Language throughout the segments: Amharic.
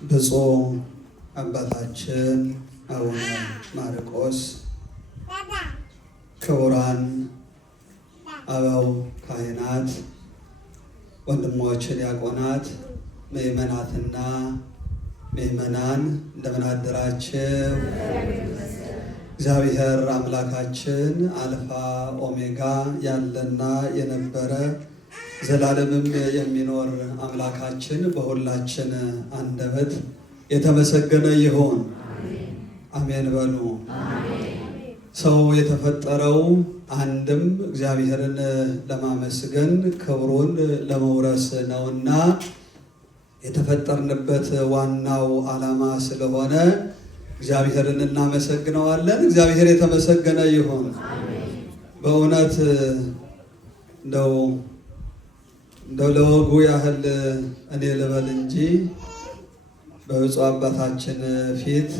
ብፁዕ አባታችን አቡነ ማርቆስ፣ ክቡራን አበው ካህናት፣ ወንድሞች ዲያቆናት፣ ምእመናትና ምእመናን እንደምን አደራችሁ? እግዚአብሔር አምላካችን አልፋ ኦሜጋ ያለና የነበረ ዘላለምም የሚኖር አምላካችን በሁላችን አንደበት የተመሰገነ ይሁን። አሜን በሉ። ሰው የተፈጠረው አንድም እግዚአብሔርን ለማመስገን ክብሩን ለመውረስ ነውና የተፈጠርንበት ዋናው ዓላማ ስለሆነ እግዚአብሔርን እናመሰግነዋለን። እግዚአብሔር የተመሰገነ ይሁን። በእውነት እንደው ለወጉ ያህል እኔ ልበል እንጂ በብፁዕ አባታችን ፊት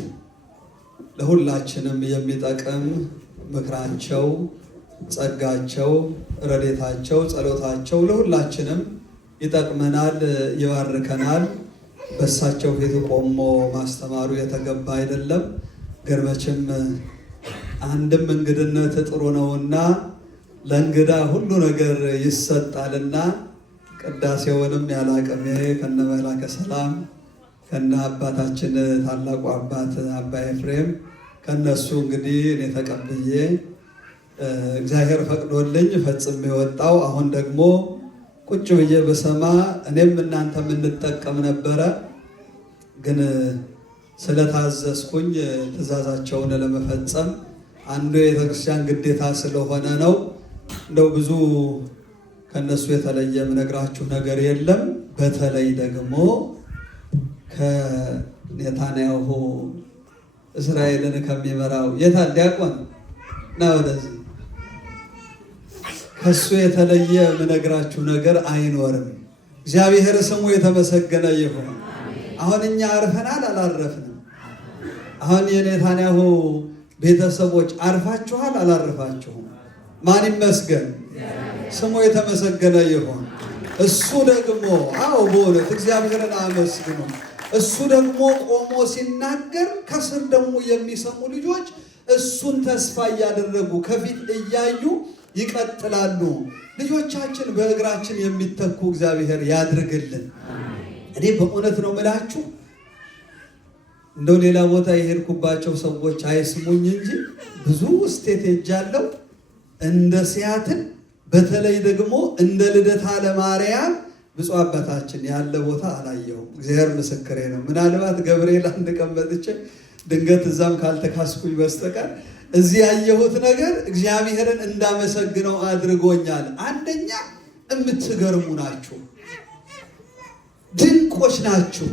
ለሁላችንም የሚጠቅም ምክራቸው፣ ጸጋቸው፣ ረድኤታቸው፣ ጸሎታቸው ለሁላችንም ይጠቅመናል፣ ይባርከናል። በእሳቸው ፊት ቆሞ ማስተማሩ የተገባ አይደለም። ግን መቼም አንድም እንግድነት ጥሩ ነውና ለእንግዳ ሁሉ ነገር ይሰጣልና ቅዳሴውንም ያላቅሜ ከነ መላከ ሰላም ከነ አባታችን ታላቁ አባት አባ ኤፍሬም ከነሱ እንግዲህ እኔ ተቀብዬ እግዚአብሔር ፈቅዶልኝ ፈጽሜ የወጣው አሁን ደግሞ ቁጭ ብዬ በሰማ እኔም እናንተም እንጠቀም ነበረ። ግን ስለታዘዝኩኝ ትእዛዛቸውን ለመፈጸም አንዱ የቤተክርስቲያን ግዴታ ስለሆነ ነው። እንደው ብዙ ከነሱ የተለየ የምነግራችሁ ነገር የለም። በተለይ ደግሞ ከኔታንያሁ እስራኤልን ከሚመራው የታል ዲያቆን ና ወደዚህ ከሱ የተለየ የምነግራችሁ ነገር አይኖርም። እግዚአብሔር ስሙ የተመሰገነ ይሁን። አሁን እኛ አርፈናል አላረፍንም? አሁን የኔታንያሁ ቤተሰቦች አርፋችኋል አላረፋችሁም? ማን ይመስገን? ስሙ የተመሰገነ ይሁን። እሱ ደግሞ በእውነት እግዚአብሔርን አመስግኑ። እሱ ደግሞ ቆሞ ሲናገር ከስር ደግሞ የሚሰሙ ልጆች እሱን ተስፋ እያደረጉ ከፊት እያዩ ይቀጥላሉ። ልጆቻችን በእግራችን የሚተኩ እግዚአብሔር ያድርግልን። እኔ በእውነት ነው የምላችሁ፣ እንደው ሌላ ቦታ የሄድኩባቸው ሰዎች አይስሙኝ እንጂ ብዙ ስቴት ሄጃለሁ። እንደ ሲያትል በተለይ ደግሞ እንደ ልደታ ለማርያም ብፁዕ አባታችን ያለ ቦታ አላየሁም። እግዚአብሔር ምስክሬ ነው። ምናልባት ገብርኤል አንድ ቀን መጥቼ ድንገት እዛም ካልተካስኩኝ በስተቀር እዚህ ያየሁት ነገር እግዚአብሔርን እንዳመሰግነው አድርጎኛል። አንደኛ የምትገርሙ ናችሁ፣ ድንቆች ናችሁ።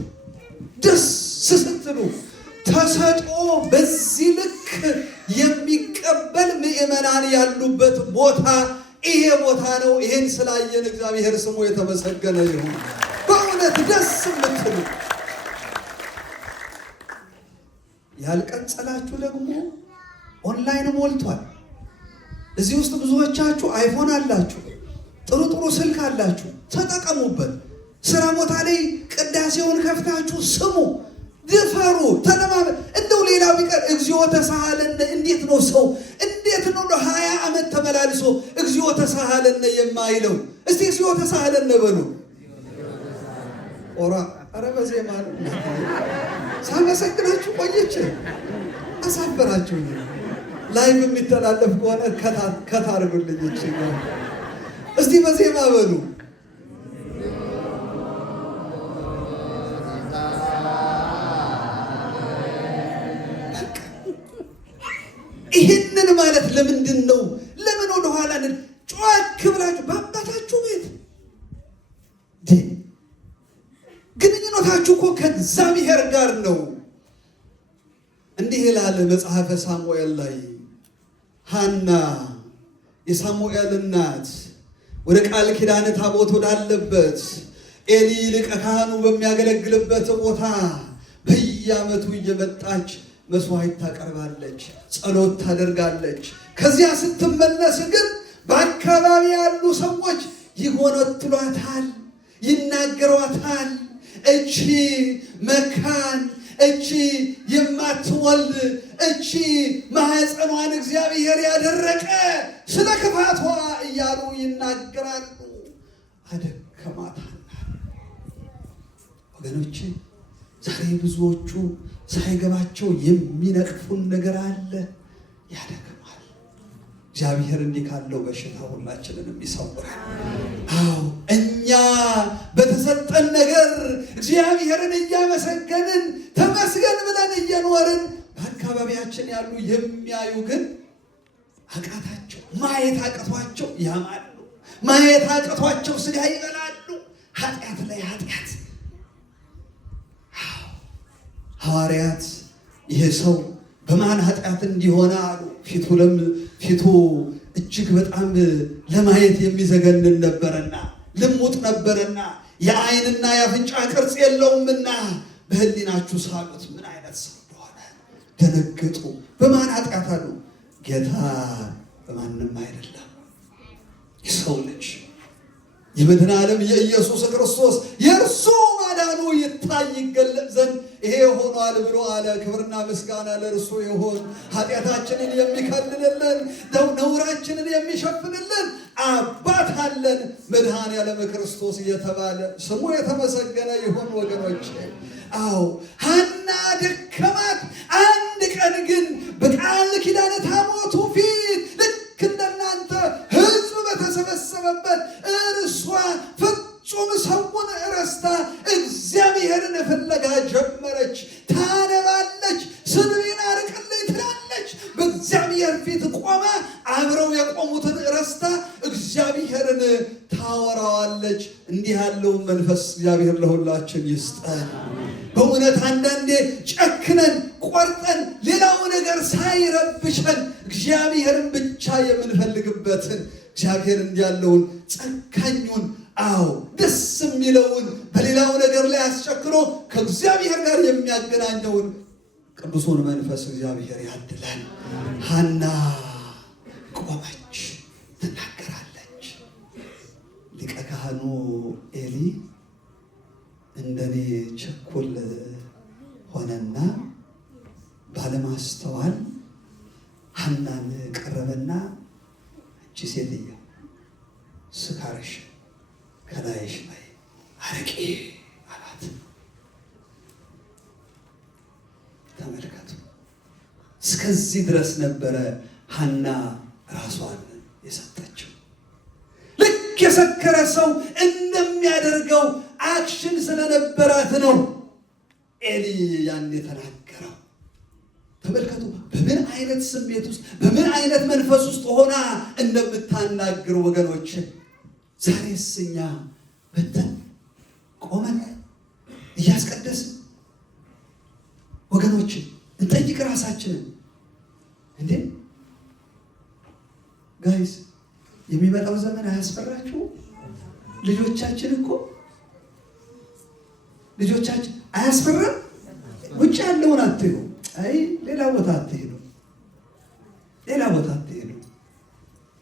ደስ ስትሉ ተሰጦ በዚህ ልክ የሚቀበል ምእመናን ያሉበት ቦታ ይሄ ቦታ ነው። ይሄን ስላየን እግዚአብሔር ስሙ የተመሰገነ ይሁን። በእውነት ደስ የምትሉ ያልቀጸላችሁ ደግሞ ኦንላይን ሞልቷል። እዚህ ውስጥ ብዙዎቻችሁ አይፎን አላችሁ፣ ጥሩ ጥሩ ስልክ አላችሁ፣ ተጠቀሙበት። ስራ ቦታ ላይ ቅዳሴውን ከፍታችሁ ስሙ፣ ድፈሩ፣ ተለማመ። እንደው ሌላው ቢቀር እግዚኦ ተሳሃለነ እንዴት ነው ሰው እንዴት ነው 20 ዓመት ተመላልሶ እግዚኦ ተሳሃለነ የማይለው? እስቲ እግዚኦ ተሳሃለነ በሉ። ኧረ በዜማ ሳመሰግናችሁ ቆየች፣ አሳበራችሁ። ላይቭ የሚተላለፍ ከሆነ ከታርጉልኝ ይችላል። እስቲ በዜማ በሉ። ይህንን ማለት ለምንድን ነው? ለምን ወደ ኋላ ጮክ ብላችሁ በአባታችሁ ቤት ግንኙነታችሁ እኮ ከእግዚአብሔር ጋር ነው። እንዲህ ይላል መጽሐፈ ሳሙኤል ላይ ሐና የሳሙኤል እናት ወደ ቃል ኪዳን ታቦት ወዳለበት ኤሊ ሊቀ ካህኑ በሚያገለግልበት ቦታ በየዓመቱ እየመጣች መስዋዕት ታቀርባለች፣ ጸሎት ታደርጋለች። ከዚያ ስትመለስ ግን በአካባቢ ያሉ ሰዎች ይጎነትሏታል፣ ይናገሯታል፣ እቺ መካን፣ እቺ የማትወልድ፣ እቺ ማህፀኗን እግዚአብሔር ያደረቀ ስለ ክፋቷ እያሉ ይናገራሉ። አደከማት ወገኖቼ። ዛሬ ብዙዎቹ ሳይገባቸው የሚነቅፉን ነገር አለ። ያደክማል። እግዚአብሔር እንዲህ ካለው በሽታ ሁላችንንም ይሰውራል። አዎ እኛ በተሰጠን ነገር እግዚአብሔርን እያመሰገንን ተመስገን ብለን እየኖርን በአካባቢያችን ያሉ የሚያዩ ግን አቃታቸው፣ ማየት አቅቷቸው ያማሉ፣ ማየት አቅቷቸው ስጋ ይበላሉ። ኃጢአት ላይ ኃጢአት። ሐዋርያት ይሄ ሰው በማን ኃጢአት እንዲሆነ አሉ። ፊቱ እጅግ በጣም ለማየት የሚዘገንን ነበርና ልሙጥ ነበርና የዓይንና የአፍንጫ ቅርጽ የለውምና በሕሊናችሁ ሳሉት ምን አይነት ሰው እንደሆነ ደነገጡ። በማን ኃጢአት አሉ? ጌታ በማንም አይደለም። የሰው ልጅ የመድኃኔ ዓለም የኢየሱስ ክርስቶስ የእርሱ ማዳኑ ይታይ ይገለጥ ዘንድ ይሄ ሆኗል ብሎ አለ። ክብርና ምስጋና ለእርሱ ይሁን። ኃጢአታችንን የሚከልልልን ነውራችንን የሚሸፍንልን አባት አለን፣ መድኃኔ ዓለም ክርስቶስ እየተባለ ስሙ የተመሰገነ ይሁን ወገኖች። አዎ ሐና ደከማት። አንድ ቀን ግን በቃል ኪዳነ ታቦቱ ፊት ልክ እንደናንተ ሕዝብ በተሰበሰበበት እርሷ ፍጹም ሰውን ረስታ እግዚአብሔርን ፍለጋ ጀመረች። ታነባለች፣ ስድቤን አርቅልኝ ትላለች። በእግዚአብሔር ፊት ቆማ አብረው የቆሙትን ረስታ እግዚአብሔርን ታወራዋለች። እንዲህ ያለውን መንፈስ እግዚአብሔር ለሁላችን ይስጠን። በእውነት አንዳንዴ ጨክነን ቆርጠን ሌላው ነገር ሳይረብሸን እግዚአብሔርን ብቻ የምንፈልግበትን እግዚአብሔር እንዲያለውን ጨካኙን ደስ የሚለውን በሌላው ነገር ላይ አስጨክሮ ከእግዚአብሔር ጋር የሚያገናኘውን ቅዱሱን መንፈስ እግዚአብሔር ያድለን። ሐና ቆመች፣ ትናገራለች። ሊቀ ካህኑ ኤሊ እንደኔ ቸኩል ሆነና ባለማስተዋል ሐናን ቀረበና እቺ ሴትዮ ስካርሽ ከላይሽ ላይ አርቂ አላት። ተመልከቱ፣ እስከዚህ ድረስ ነበረ ሐና ራሷን የሰጠችው። ልክ የሰከረ ሰው እንደሚያደርገው አክሽን ስለነበራት ነው ኤሊ ያን የተናገረው። ተመልከቱ በምን አይነት ስሜት ውስጥ በምን አይነት መንፈስ ውስጥ ሆና እንደምታናግር ወገኖች። ዛሬስ እኛ በተን ቆመን እያስቀደስን ወገኖች እንጠይቅ ራሳችንን። እንዴ ጋይስ የሚመጣው ዘመን አያስፈራችሁ? ልጆቻችን አያስፈራም? ውጭ ያለውን አትዩ። አይ ሌላ ቦታ አትሄዱ፣ ሌላ ቦታ አትሄዱ።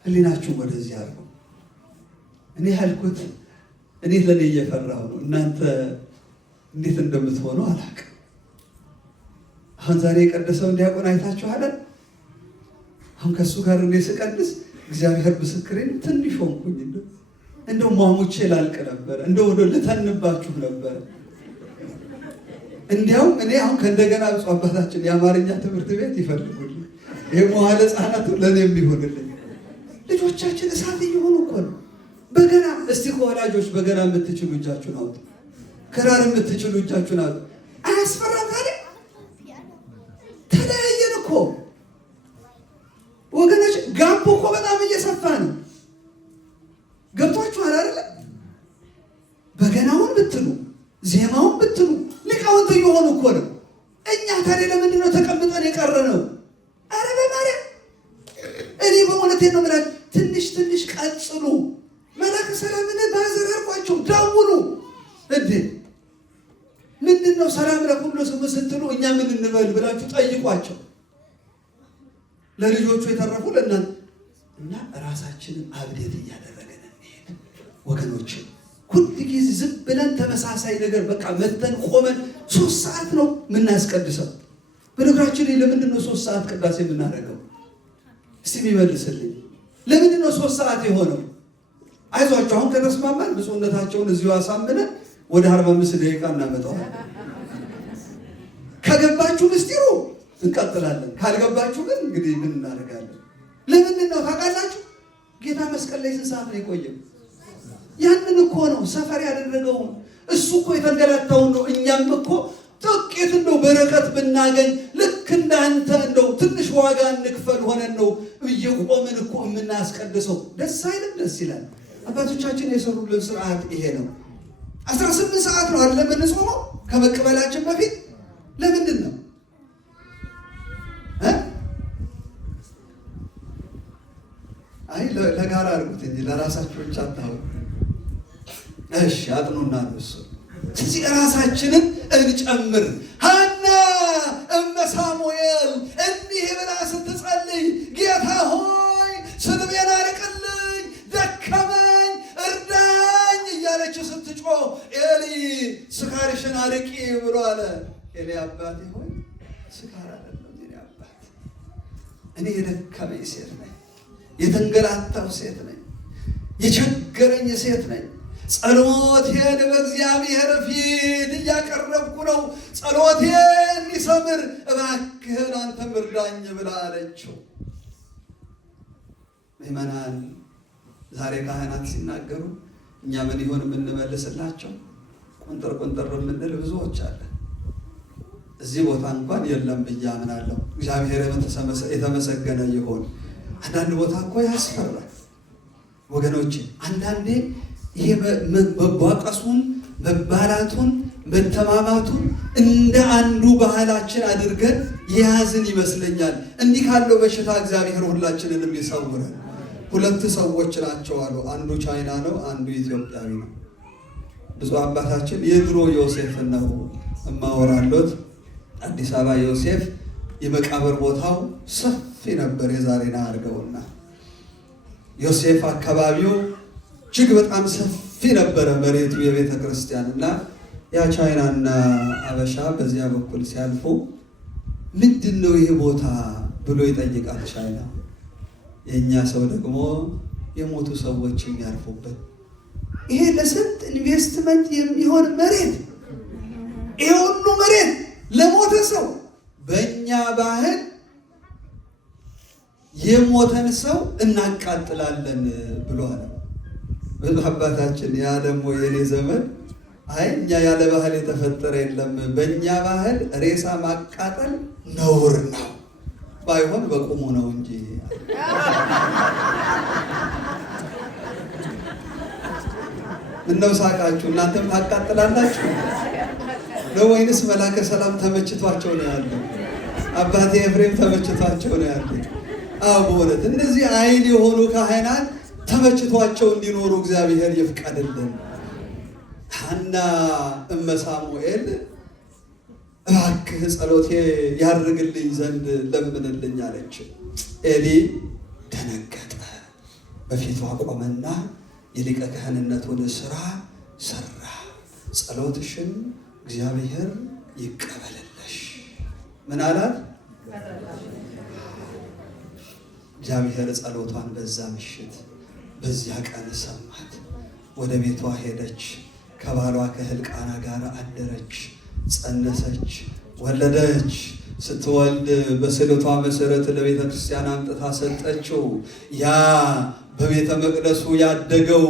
ህሊናችሁ ወደዚህ አድርጉ። እኔ ያልኩት እኔ ለኔ እየፈራሁ ነው። እናንተ እንዴት እንደምትሆኑ አላውቅም። አሁን ዛሬ የቀደሰውን ዲያቆን አይታችኋል። አሁን ከሱ ጋር እኔ ስቀድስ እግዚአብሔር ምስክሬን ትንሽ ሆንኩኝ። እንደው ሟሙቼ ላልቅ ነበር፣ እንደው ልተንባችሁ ነበር። እንዲያው እኔ አሁን ከእንደገና ብፁዕ አባታችን የአማርኛ ትምህርት ቤት ይፈልጉልኝ፣ ይሄ መዋዕለ ሕፃናቱ ለእኔም ይሆንልኝ። ልጆቻችን እሳት እየሆኑ እኮ ነው። በገና እስቲ ከወላጆች በገና የምትችሉ እጃችሁን አውጡ፣ ክራር የምትችሉ እጃችሁን አውጡ። አያስፈራም? ታዲያ ተለያየን እኮ ወገኖች። ጋቡ እኮ በጣም እየሰፋ ነው። ገብቷችኋል አይደለ? በገናውን ብትሉ ዜማውን ብትሉ ሊቃውንት እየሆኑ እኮ ነው። እኛ ታዲያ ለምንድን ነው ተቀምጠን የቀረ ነው? አረ በማርያም እኔ በእውነቴን ነው የምላችሁ። ትንሽ ቀጽሉ። መላከ ሰላምን ባዘር አርቋቸው ደውሉ። እንዴ ምንድን ነው ሰላም ለሁሉ ስሙ ስትሉ እኛ ምን እንበል ብላችሁ ጠይቋቸው። ለልጆቹ የተረፉ ለእናንተ እና ራሳችንን አብዴት እያደረገን እንሄድ ወገኖች። ሁል ጊዜ ዝም ብለን ተመሳሳይ ነገር በቃ መተን ቆመን 3 ሰዓት ነው የምናስቀድሰው። በነገራችን ላይ ለምንድን ነው 3 ሰዓት ቅዳሴ የምናደርገው? እስቲ የሚመልስልኝ ለምንድን ነው 3 ሰዓት የሆነው? አይዟችሁ አሁን ከተስማማን ብፁዕነታቸውን እዚሁ አሳምነን ወደ 45 ደቂቃ እናመጣዋለን። ከገባችሁ ምስጢሩ እንቀጥላለን፣ ካልገባችሁ ግን እንግዲህ ምን እናደርጋለን? ለምንድን ነው ታውቃላችሁ? ጌታ መስቀል ላይ 2 ሰዓት ነው የቆየው። ያንን እኮ ነው ሰፈር ያደረገው። እሱ እኮ የተንገላታውን ነው። እኛም እኮ ጥቂት እንደው በረከት ብናገኝ ልክ እንዳንተ እንደው ትንሽ ዋጋ እንክፈል ሆነን ነው እየቆምን እኮ የምናስቀድሰው። ደስ አይልም? ደስ ይላል። አባቶቻችን የሰሩልን ስርዓት ይሄ ነው። 18 ሰዓት ነው አይደል የምንጾመው ከመቀበላችን በፊት። ለምንድን ነው? አይ ለጋራ አድርጉት እንጂ ለራሳችሁ ብቻ አታውቁ። እሺ አጥኑና እሱ ስለዚህ ራሳችንን እንጨምር። ሐና እመ ሳሙኤል እንዲህ ብላ ስትጸልይ ጌታ ሆይ ስድቤን አርቅልኝ፣ ደከመኝ፣ እርዳኝ እያለች ስትጮህ ኤሊ ስካርሽን አርቂ ብሎ አለ። ኤሊ አባቴ ሆይ ስካር አይደለም የኔ አባት፣ እኔ የደከመኝ ሴት ነኝ፣ የተንገላታው ሴት ነኝ፣ የቸገረኝ ሴት ነኝ። ጸሎቴን በእግዚአብሔር ፊት እያቀረብኩ ነው። ጸሎቴ እንዲሰምር እባክህን አንተም እርዳኝ ብላ አለችው። ምዕመናን ዛሬ ካህናት ሲናገሩ እኛ ምን ይሆን የምንመልስላቸው? ቁንጥር ቁንጥር የምንል ብዙዎች አለን። እዚህ ቦታ እንኳን የለም ብዬ አምናለሁ። እግዚአብሔር የተመሰገነ ይሁን። አንዳንድ ቦታ እኮ ያስፈራል ወገኖቼ። አንዳንዴ ይሄ መቧቀሱን፣ መባላቱን፣ መተማማቱን እንደ አንዱ ባህላችን አድርገን የያዝን ይመስለኛል። እንዲህ ካለው በሽታ እግዚአብሔር ሁላችንንም ይሰውረን። 2 ሰዎች ናቸው አሉ። አንዱ ቻይና ነው፣ አንዱ ኢትዮጵያዊ ነው። ብፁዕ አባታችን የድሮ ዮሴፍን ነው እማወራሎት። አዲስ አበባ ዮሴፍ የመቃብር ቦታው ሰፊ ነበር። የዛሬና አድርገውና ዮሴፍ አካባቢው እጅግ በጣም ሰፊ ነበረ መሬቱ የቤተ ክርስቲያን እና ያ ቻይናና አበሻ በዚያ በኩል ሲያልፉ ምንድን ነው ይሄ ቦታ ብሎ ይጠይቃል ቻይና። የእኛ ሰው ደግሞ የሞቱ ሰዎች የሚያርፉበት ይሄ ለስንት ኢንቨስትመንት የሚሆን መሬት፣ ይሄ ሁሉ መሬት ለሞተ ሰው። በእኛ ባህል የሞተን ሰው እናቃጥላለን ብሏል አባታችን። ያ ደግሞ የኔ ዘመን አይ እኛ ያለ ባህል የተፈጠረ የለም፣ በእኛ ባህል ሬሳ ማቃጠል ነውር ነው፣ ባይሆን በቁሙ ነው እንጂ። ምነው ሳቃችሁ? እናንተም ታቃጥላላችሁ ነው ወይንስ መላከ ሰላም ተመችቷቸው ነው ያለው? አባቴ ኤፍሬም ተመችቷቸው ነው ያለው? አዎ በእውነት እነዚህ አይን የሆኑ ካህናት ተመችቷቸው እንዲኖሩ እግዚአብሔር ይፍቀድልን። ሐና እመ ሳሙኤል እባክህ ጸሎቴ ያርግልኝ ዘንድ ለምንልኝ አለች። ኤሊ ደነገጠ። በፊቷ ቆመና የሊቀ ካህንነቱን ስራ ሰራ። ጸሎትሽን እግዚአብሔር ይቀበልልሽ። ምን አላት? እግዚአብሔር ጸሎቷን በዛ ምሽት በዚያ ቀን ሰማት። ወደ ቤቷ ሄደች። ከባሏ ከሕልቃና ጋር አደረች። ጸነሰች፣ ወለደች። ስትወልድ በስዕለቷ መሰረት ለቤተ ክርስቲያን አምጥታ ሰጠችው። ያ በቤተ መቅደሱ ያደገው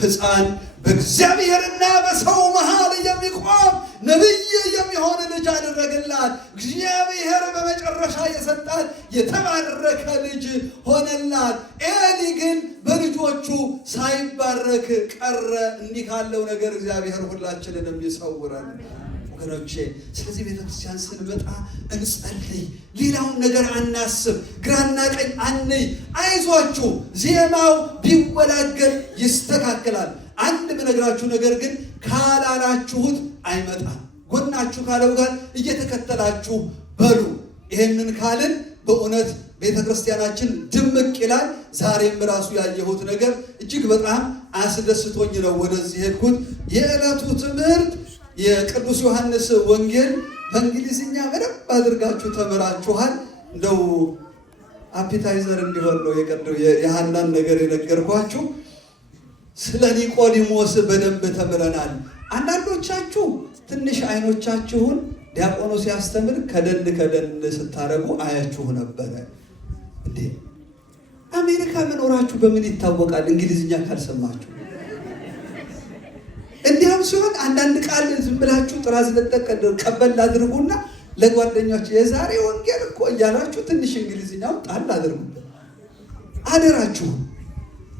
ሕፃን በእግዚአብሔርና በሰው መሃል የሚቆም ነቢይ የሚሆን ልጅ አደረገላት። እግዚአብሔር በመጨረሻ የሰጣት የተባረከ ልጅ ሆነላት። ኤሊ ግን በልጆቹ ሳይባረክ ቀረ። እንዲህ ካለው ነገር እግዚአብሔር ሁላችንንም ይሰውረን ወገኖቼ። ስለዚህ ቤተክርስቲያን ስንመጣ እንጸልይ፣ ሌላውን ነገር አናስብ፣ ግራና ቀኝ አንይ። አይዟችሁ፣ ዜማው ቢወላገል ይስተካከላል። አንድ በነገራችሁ ነገር ግን ካላላችሁት አይመጣም። ጎናችሁ ካለው ጋር እየተከተላችሁ በሉ። ይሄንን ካልን በእውነት ቤተክርስቲያናችን ድምቅ ይላል። ዛሬም ራሱ ያየሁት ነገር እጅግ በጣም አስደስቶኝ ነው ወደዚህ ሄድኩት። የዕለቱ ትምህርት የቅዱስ ዮሐንስ ወንጌል በእንግሊዝኛ በደንብ አድርጋችሁ ተምራችኋል። እንደው አፒታይዘር እንዲሆን ነው የሐናን ነገር የነገርኳችሁ። ስለ ኒቆዲሞስ በደንብ ተምረናል። አንዳንዶቻችሁ ትንሽ አይኖቻችሁን ዲያቆኑ ሲያስተምር ከደን ስታረጉ አያችሁ ነበረ። እንዴ አሜሪካ መኖራችሁ በምን ይታወቃል እንግሊዝኛ ካልሰማችሁ? እንዲያም ሲሆን አንዳንድ ቃል ዝም ብላችሁ ጥራዝ ለጠቅ ቀበል አድርጉና ለጓደኞች የዛሬ ወንጌል እኮ እያላችሁ ትንሽ እንግሊዝኛው ጣል አድርጉበት አደራችሁ።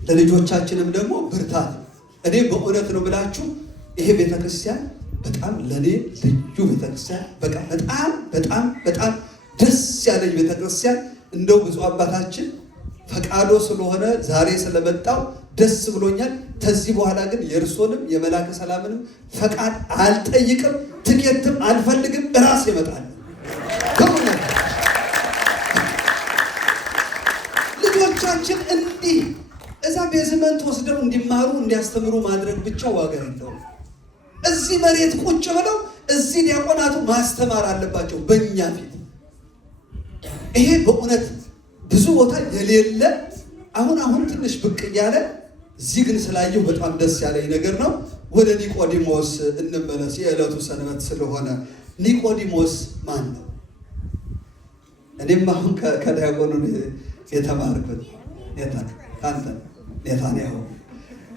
ለልጆቻችንም ደግሞ ብርታት። እኔ በእውነት ነው ብላችሁ ይሄ ቤተክርስቲያን በጣም ለኔ ልዩ ቤተክርስቲያን፣ በቃ በጣም ደስ ያለኝ ቤተክርስቲያን። እንደው ብፁዕ አባታችን ፈቃዶ ስለሆነ ዛሬ ስለመጣው ደስ ብሎኛል። ከዚህ በኋላ ግን የእርሶንም የመላከ ሰላምንም ፈቃድ አልጠይቅም፣ ትኬትም አልፈልግም፣ ራስ ይመጣል። ልጆቻችን እንዲህ እዛ ቤዝመንት ወስደው እንዲማሩ እንዲያስተምሩ ማድረግ ብቻ ዋጋ የለውም። እዚህ መሬት ቁጭ ብለው እዚህ ዲያቆናቱ ማስተማር አለባቸው በእኛ ፊት። ይሄ በእውነት ብዙ ቦታ የሌለ አሁን ትንሽ ብቅ እያለ እዚህ ግን ስላየው በጣም ደስ ያለኝ ነገር ነው። ወደ ኒቆዲሞስ እንመለስ፣ የዕለቱ ሰንበት ስለሆነ። ኒቆዲሞስ ማን ነው? እኔም አሁን ከዲያቆኑ የተማርኩት ኔታንያሁ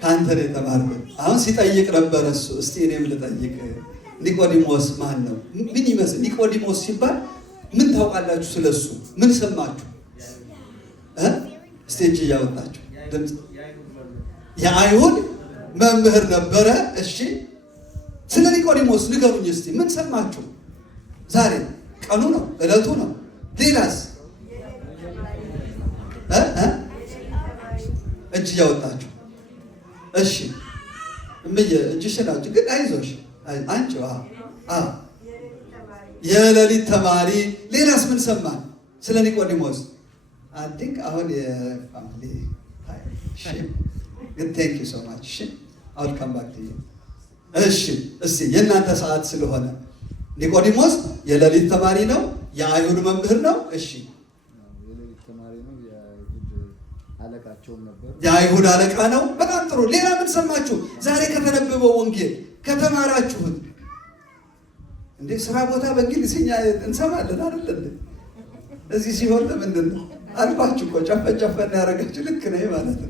ከአንተ ነው የተማርኩት። አሁን ሲጠይቅ ነበረ እሱ። እስቲ እኔም ልጠይቅ፣ ኒቆዲሞስ ማን ነው? ምን ይመስል? ኒቆዲሞስ ሲባል ምን ታውቃላችሁ ስለሱ? ምን ሰማችሁ? እስቲ እጅ እያወጣችሁ ድምፅ። የአይሁድ መምህር ነበረ። እሺ፣ ስለ ኒቆዲሞስ ንገሩኝ እስቲ። ምን ሰማችሁ? ዛሬ ቀኑ ነው፣ ዕለቱ ነው። ሌላስ? እጅ እያወጣችሁ እሺ፣ እምዬ እጅሽን አውጪ። ግን አይዞሽ አንቺ። የሌሊት ተማሪ። ሌላስ ምን ሰማን ስለ ኒቆዲሞስ? አንቲንክ አሁን የፋሚሊ ግን ቴንክ ዩ ሶ ማች። እሺ አውል ካም ባክ ቱ ዩ። እሺ እስቲ የእናንተ ሰዓት ስለሆነ ኒቆዲሞስ የሌሊት ተማሪ ነው፣ የአይሁድ መምህር ነው። እሺ የአይሁድ አለቃ ነው። በጣም ጥሩ። ሌላ ምን ሰማችሁ ዛሬ ከተነበበው ወንጌል ከተማራችሁት? እንዴ ስራ ቦታ በእንግሊዝኛ እንሰማለን አይደል? እዚህ ሲሆን ምንድን ነው አልኳችሁ እኮ ጨፈጨፈን ያደረጋችሁ ልክ ነኝ ማለት ነው።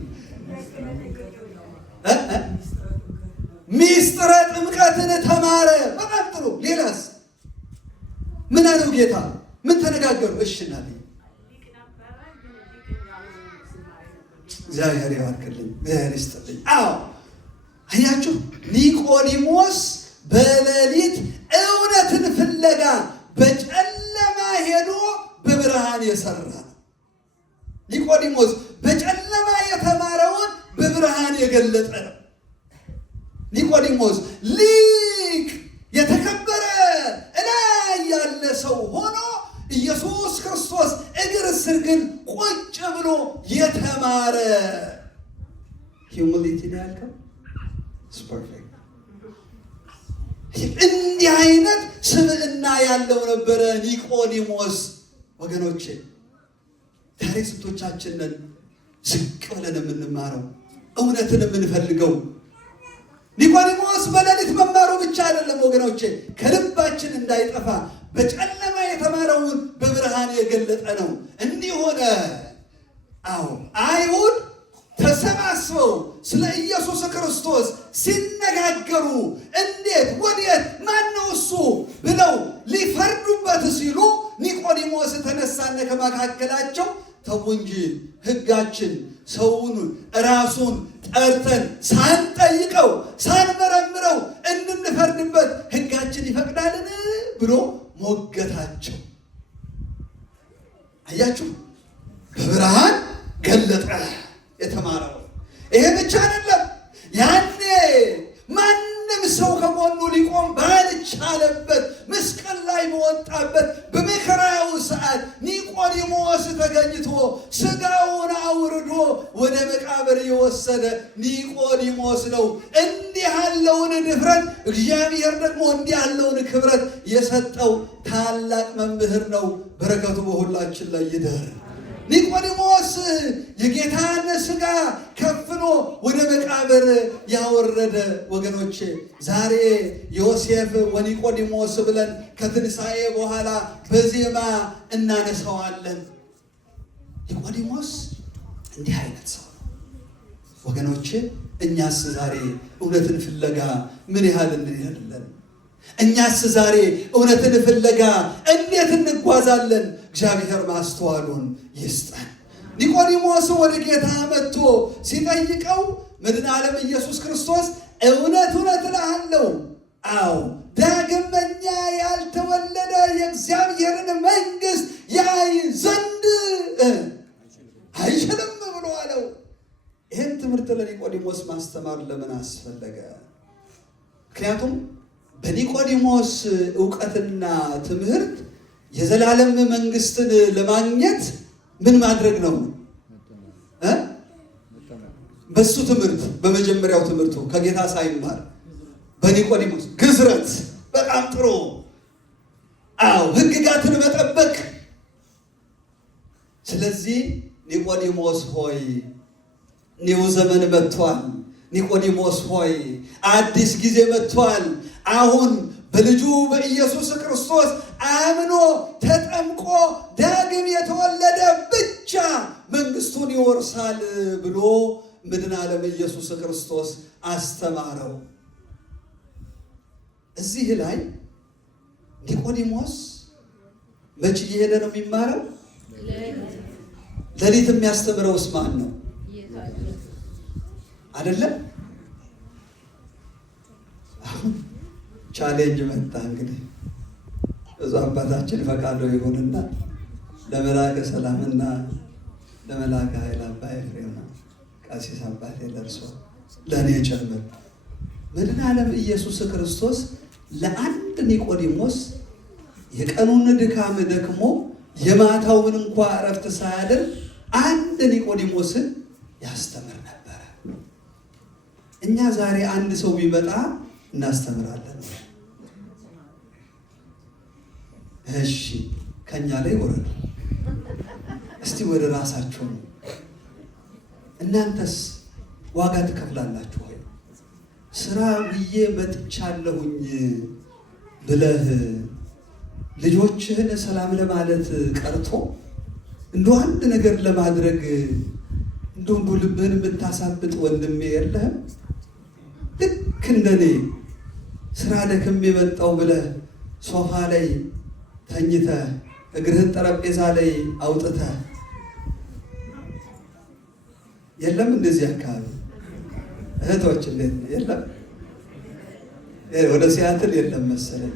ሚስጥረ ጥምቀትን ተማረ። በጣም ጥሩ። ሌላስ ምን አለው ጌታ? ምን ተነጋገሩ? እሺ እናቴ እግዚአብሔር ያዋርክልኝ፣ እግዚአብሔር ይስጥልኝ። አዎ አያችሁ፣ ኒቆዲሞስ በሌሊት እውነትን ፍለጋ በጨለማ ሄዶ በብርሃን የሰራ ነው። ኒቆዲሞስ በጨለማ የተማረውን በብርሃን የገለጠ ነው። ኒቆዲሞስ ሊቅ የተከበረ እላይ ያለ ሰው ሆኖ ኢየሱስ ክርስቶስ እግር ስር ግን ቁጭ ብሎ የተማረ ሂዩሚሊቲ ነው ያልከው። ፐርፌክት። እንዲህ አይነት ስብዕና ያለው ነበረ ኒቆዲሞስ። ወገኖቼ ዛሬ ስንቶቻችንን ዝቅ ብለን የምንማረው እውነትን የምንፈልገው? ኒቆዲሞስ በሌሊት መማሩ ብቻ አይደለም ወገኖቼ፣ ከልባችን እንዳይጠፋ በጨለማ የተማረውን በብርሃን የገለጠ ነው። እንዲህ ሆነ። አዎ አይሁድ ተሰባስበው ስለ ኢየሱስ ክርስቶስ ሲነጋገሩ እንዴት፣ ወዴት፣ ማነው እሱ ብለው ሊፈርዱበት ሲሉ ኒቆዲሞስ ተነሳና ከመካከላቸው ተው እንጂ ሕጋችን ሰውን ራሱን ጠርተን ሳንጠይቀው ሳንመረምረው እንድንፈርድበት ሕጋችን ይፈቅዳልን ብሎ ሞገታቸው። አያችሁ፣ በብርሃን ገለጠ የተማረው። ይሄ ብቻ አይደለም። ያኔ ማንም ሰው ከጎኑ ሊቆም ባልቻለበት መስቀል ላይ በወጣበት በመከራው ሰዓት ኒቆዲሞስ ኒቆዲሞስ ተገኝቶ ስጋውን አውርዶ ወደ መቃብር የወሰደ ኒቆዲሞስ ነው። እንዲህ ያለውን ድፍረት እግዚአብሔር ደግሞ እንዲህ ያለውን ክብረት የሰጠው ታላቅ መምህር ነው። በረከቱ በሁላችን ላይ ይደር። ኒቆዲሞስ የጌታን ስጋ ከፍኖ ወደ መቃብር ያወረደ ወገኖቼ፣ ዛሬ ዮሴፍ ወኒቆዲሞስ ብለን ከትንሣኤ በኋላ በዜማ እናነሳዋለን። ኒቆዲሞስ እንዲህ አይነት ሰው ነው ወገኖቼ። እኛስ ዛሬ እውነትን ፍለጋ ምን ያህል እንሄዳለን? እኛስ ዛሬ እውነትን ፍለጋ እንዴት እንጓዛለን? እግዚአብሔር ማስተዋሉን ይስጠን። ኒቆዲሞስ ወደ ጌታ መጥቶ ሲጠይቀው መድኃኔ ዓለም ኢየሱስ ክርስቶስ እውነት እውነት እልሃለሁ፣ አዎ ዳግመኛ ያልተወለደ የእግዚአብሔርን መንግሥት ያይ ዘንድ አይችልም ብሎ አለው። ይህን ትምህርት ለኒቆዲሞስ ማስተማር ለምን አስፈለገ? ምክንያቱም በኒቆዲሞስ ዕውቀትና ትምህርት የዘላለም መንግስትን ለማግኘት ምን ማድረግ ነው? በሱ ትምህርት በመጀመሪያው ትምህርቱ ከጌታ ሳይማር በኒቆዲሞስ ግዝረት በጣም ጥሩ፣ አዎ ሕግጋትን መጠበቅ። ስለዚህ ኒቆዲሞስ ሆይ ኒው ዘመን መጥቷል። ኒቆዲሞስ ሆይ አዲስ ጊዜ መጥቷል። አሁን በልጁ በኢየሱስ ክርስቶስ አምኖ ተጠምቆ ዳግም የተወለደ ብቻ መንግስቱን ይወርሳል ብሎ መድኃኔ ዓለም ኢየሱስ ክርስቶስ አስተማረው። እዚህ ላይ ኒቆዲሞስ መቼ እየሄደ ነው የሚማረው? ሌሊት የሚያስተምረውስ ማን ነው? አይደለም? አሁን ቻሌንጅ መጣ። እንግዲህ እዛ አባታችን ፈቃዶ ይሁንና ለመላከ ሰላምና ለመላከ ኃይል አባ ኤፍሬም ቀሲስ አባቴ ደርሶ ለእኔ ጨምር መድኃኔ ዓለም ኢየሱስ ክርስቶስ ለአንድ ኒቆዲሞስ የቀኑን ድካም ደክሞ የማታውን እንኳ እረፍት ሳያደርግ አንድ ኒቆዲሞስን ያስተምር ነበረ። እኛ ዛሬ አንድ ሰው ቢመጣ እናስተምራለን። እሺ ከኛ ላይ ወረዱ። እስቲ ወደ ራሳችሁ ነው። እናንተስ ዋጋ ትከፍላላችሁ ወይ? ስራ ውዬ መጥቻለሁኝ ብለህ ልጆችህን ሰላም ለማለት ቀርቶ እንደው አንድ ነገር ለማድረግ እንደው ልብህን የምታሳብጥ ወንድሜ የለህም? ልክ እንደኔ ስራ ደክም የመጣው ብለህ ሶፋ ላይ ተኝተህ እግርህን ጠረጴዛ ላይ አውጥተህ የለም? እንደዚህ አካባቢ እህቶች እንዴት ነው? የለም? ወደ ሲያትል የለም መሰለኝ።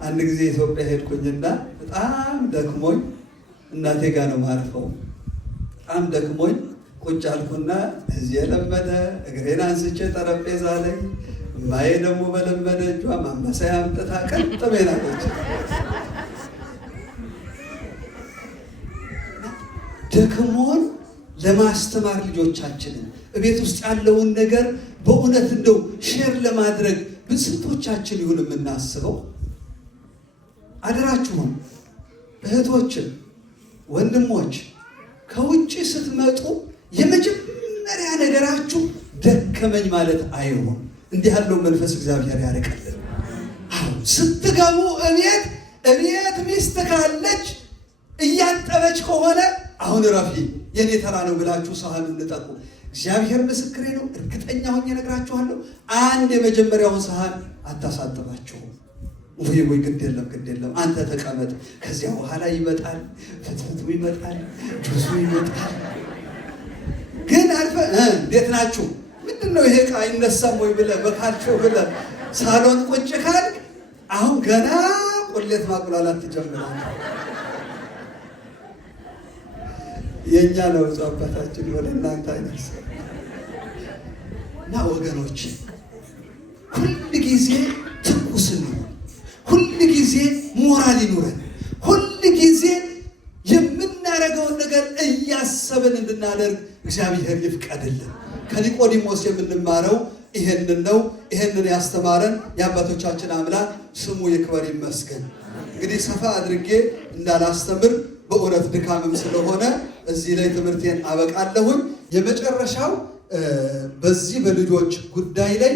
አንድ ጊዜ ኢትዮጵያ ሄድኩኝና በጣም ደክሞኝ እናቴ ጋር ነው ማርፈው። በጣም ደክሞኝ ቁጭ አልኩና እዚህ የለመደ እግሬን አንስቼ ጠረጴዛ ላይ እማዬ ደግሞ በለመደ እጇ ማንበሳያ አምጥታ ቀጥ ቤናለች። ደክሞን ለማስተማር ልጆቻችንን እቤት ውስጥ ያለውን ነገር በእውነት እንደው ሼር ለማድረግ ብስንቶቻችን ይሁን የምናስበው። አደራችሁን እህቶችን ወንድሞች፣ ከውጭ ስትመጡ የመጀመሪያ ነገራችሁ ደከመኝ ማለት አይሆን። እንዲህ ያለው መንፈስ እግዚአብሔር ያርቀልን። አሁን ስትገቡ እቤት ሚስት ካለች እያጠበች ከሆነ አሁን ረፊ የኔ ተራ ነው ብላችሁ ሳህኑን ንጠቁ። እግዚአብሔር ምስክሬ ነው። እርግጠኛ ሆኜ እነግራችኋለሁ፣ አንድ የመጀመሪያውን ሳህን አታሳጥባችሁም። ወይ ግድ የለም አንተ ተቀመጥ፣ ከዚያ በኋላ ይመጣል፣ ፍትፍቱ ይመጣል፣ ጁሱ ይመጣል። ግን አልፈ እንዴት ናችሁ ምንድነው ይሄ ዕቃ አይነሳም ወይ ብለህ በካልቾ ብለህ ሳሎን ቁጭ ካልክ አሁን ገና ቁሌት ማቁላላት ትጀምራለህ። የኛ ነው አባታችን ወደ እናንተ አይደርስ እና ወገኖች ሁል ጊዜ ትኩስ ነው። ሁል ጊዜ ሞራል ይኑረን። ሁል ጊዜ እንድናደርግ እግዚአብሔር ይፍቀድልን። ከኒቆዲሞስ የምንማረው ይሄንን ነው። ይሄንን ያስተማረን የአባቶቻችን አምላክ ስሙ ይክበር ይመስገን። እንግዲህ ሰፋ አድርጌ እንዳላስተምር በእውነት ድካምም ስለሆነ እዚህ ላይ ትምህርቴን አበቃለሁኝ። የመጨረሻው በዚህ በልጆች ጉዳይ ላይ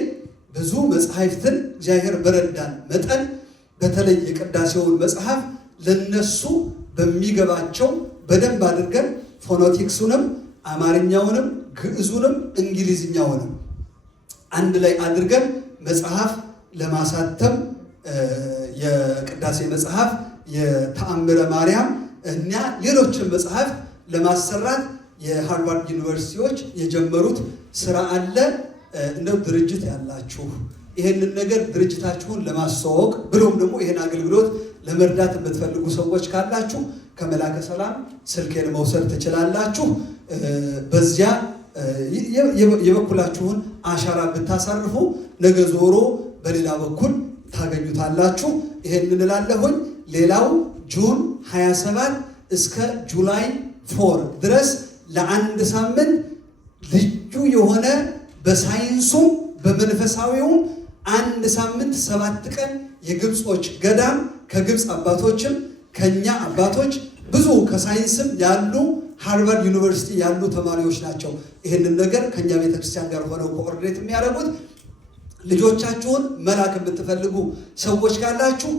ብዙ መጽሐፍትን እግዚአብሔር በረዳን መጠን በተለይ የቅዳሴውን መጽሐፍ ለነሱ በሚገባቸው በደንብ አድርገን ፎኖቲክሱንም አማርኛውንም ግዕዙንም እንግሊዝኛውንም አንድ ላይ አድርገን መጽሐፍ ለማሳተም የቅዳሴ መጽሐፍ፣ የተአምረ ማርያም እና ሌሎችን መጽሐፍ ለማሰራት የሃርቫርድ ዩኒቨርሲቲዎች የጀመሩት ስራ አለ። እንደው ድርጅት ያላችሁ ይሄንን ነገር ድርጅታችሁን ለማስተዋወቅ ብሎም ደግሞ ይሄን አገልግሎት ለመርዳት የምትፈልጉ ሰዎች ካላችሁ ከመላከ ሰላም ስልኬን መውሰድ ትችላላችሁ። በዚያ የበኩላችሁን አሻራ ብታሳርፉ ነገ ዞሮ በሌላ በኩል ታገኙታላችሁ። ይሄንን እላለሁኝ። ሌላው ጁን 27 እስከ ጁላይ 4 ድረስ ለአንድ ሳምንት ልዩ የሆነ በሳይንሱም በመንፈሳዊውም አንድ ሳምንት 7 ቀን የግብጾች ገዳም ከግብፅ አባቶችም ከኛ አባቶች ብዙ ከሳይንስም ያሉ ሃርቫርድ ዩኒቨርሲቲ ያሉ ተማሪዎች ናቸው ይህንን ነገር ከኛ ቤተክርስቲያን ጋር ሆነው ኮኦርዲኔት የሚያደርጉት። ልጆቻችሁን መላክ የምትፈልጉ ሰዎች ካላችሁ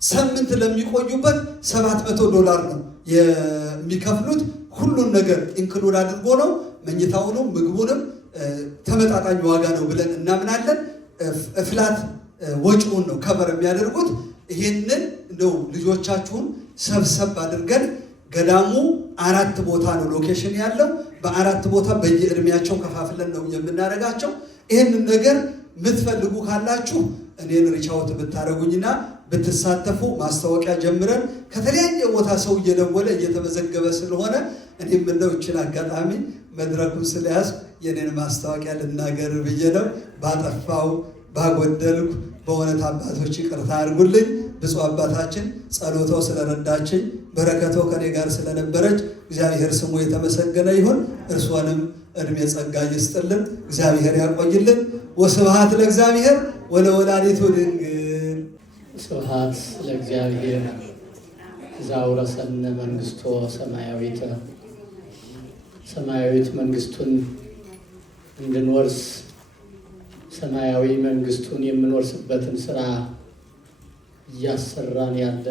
ለሳምንት ለሚቆዩበት $700 ነው የሚከፍሉት። ሁሉን ነገር ኢንክሉድ አድርጎ ነው። መኝታውንም ምግቡንም ተመጣጣኝ ዋጋ ነው ብለን እናምናለን። ፍላት ወጪውን ነው ከበር የሚያደርጉት። ይሄንን እንደው ልጆቻችሁን ሰብሰብ አድርገን ገዳሙ 4 ቦታ ነው ሎኬሽን ያለው። በ4 ቦታ በየእድሜያቸው ከፋፍለን ነው የምናደርጋቸው። ይህንን ነገር የምትፈልጉ ካላችሁ እኔን ሪቻውት ብታደርጉኝና ብትሳተፉ ማስታወቂያ ጀምረን ከተለያየ ቦታ ሰው እየደወለ እየተመዘገበ ስለሆነ እኔም እንደው ይችን አጋጣሚ መድረኩን ስለያዝ የኔን ማስታወቂያ ልናገር ብዬ ነው። ባጠፋው ባጎደልኩ በእውነት አባቶች ይቅርታ አድርጉልኝ። ብፁዕ አባታችን ጸሎተው ስለረዳችኝ በረከተው ከኔ ጋር ስለነበረች እግዚአብሔር ስሙ የተመሰገነ ይሁን። እርሷንም እድሜ ጸጋ ይስጥልን፣ እግዚአብሔር ያቆይልን። ወስብሐት ለእግዚአብሔር ወለወላዲቱ ድንግል። ስብሐት ለእግዚአብሔር ዘአውረሰነ መንግሥቶ ሰማያዊተ። ሰማያዊት መንግስቱን እንድንወርስ ሰማያዊ መንግስቱን የምንወርስበትን ስራ እያሰራን ያለ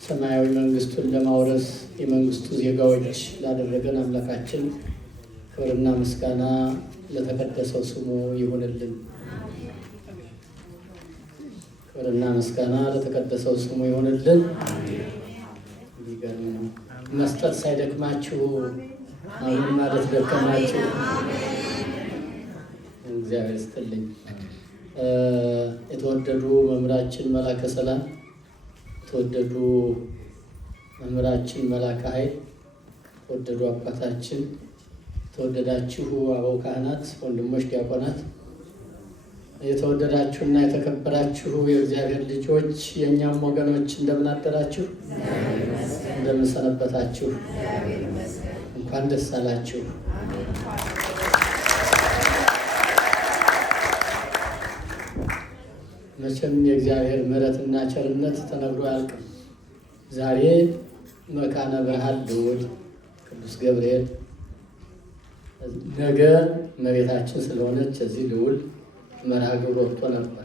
ሰማያዊ መንግስቱን ለማውረስ የመንግስቱ ዜጋዎች ላደረገን አምላካችን ክብርና ምስጋና ለተቀደሰው ስሙ ይሁንልን። ክብርና ምስጋና ለተቀደሰው ስሙ ይሁንልን። ይገርም ነው። መስጠት ሳይደክማችሁ አሁን ማለት ደከማችሁ። እግዚአብሔር ይስጥልኝ። የተወደዱ መምህራችን መላከ ሰላም፣ የተወደዱ መምህራችን መላከ ኃይል፣ የተወደዱ አባታችን፣ የተወደዳችሁ አበው ካህናት፣ ወንድሞች ዲያቆናት፣ የተወደዳችሁና የተከበራችሁ የእግዚአብሔር ልጆች፣ የእኛም ወገኖች እንደምን አደራችሁ? እንደምን ሰነበታችሁ? እንኳን ደስ አላችሁ። መቼም የእግዚአብሔር ምሕረትና ቸርነት ተነግሮ አያልቅም። ዛሬ መካነ ብርሃን ልዑል ቅዱስ ገብርኤል፣ ነገ እመቤታችን ስለሆነች እዚህ ልዑል መርሃ ግብር ወጥቶ ነበር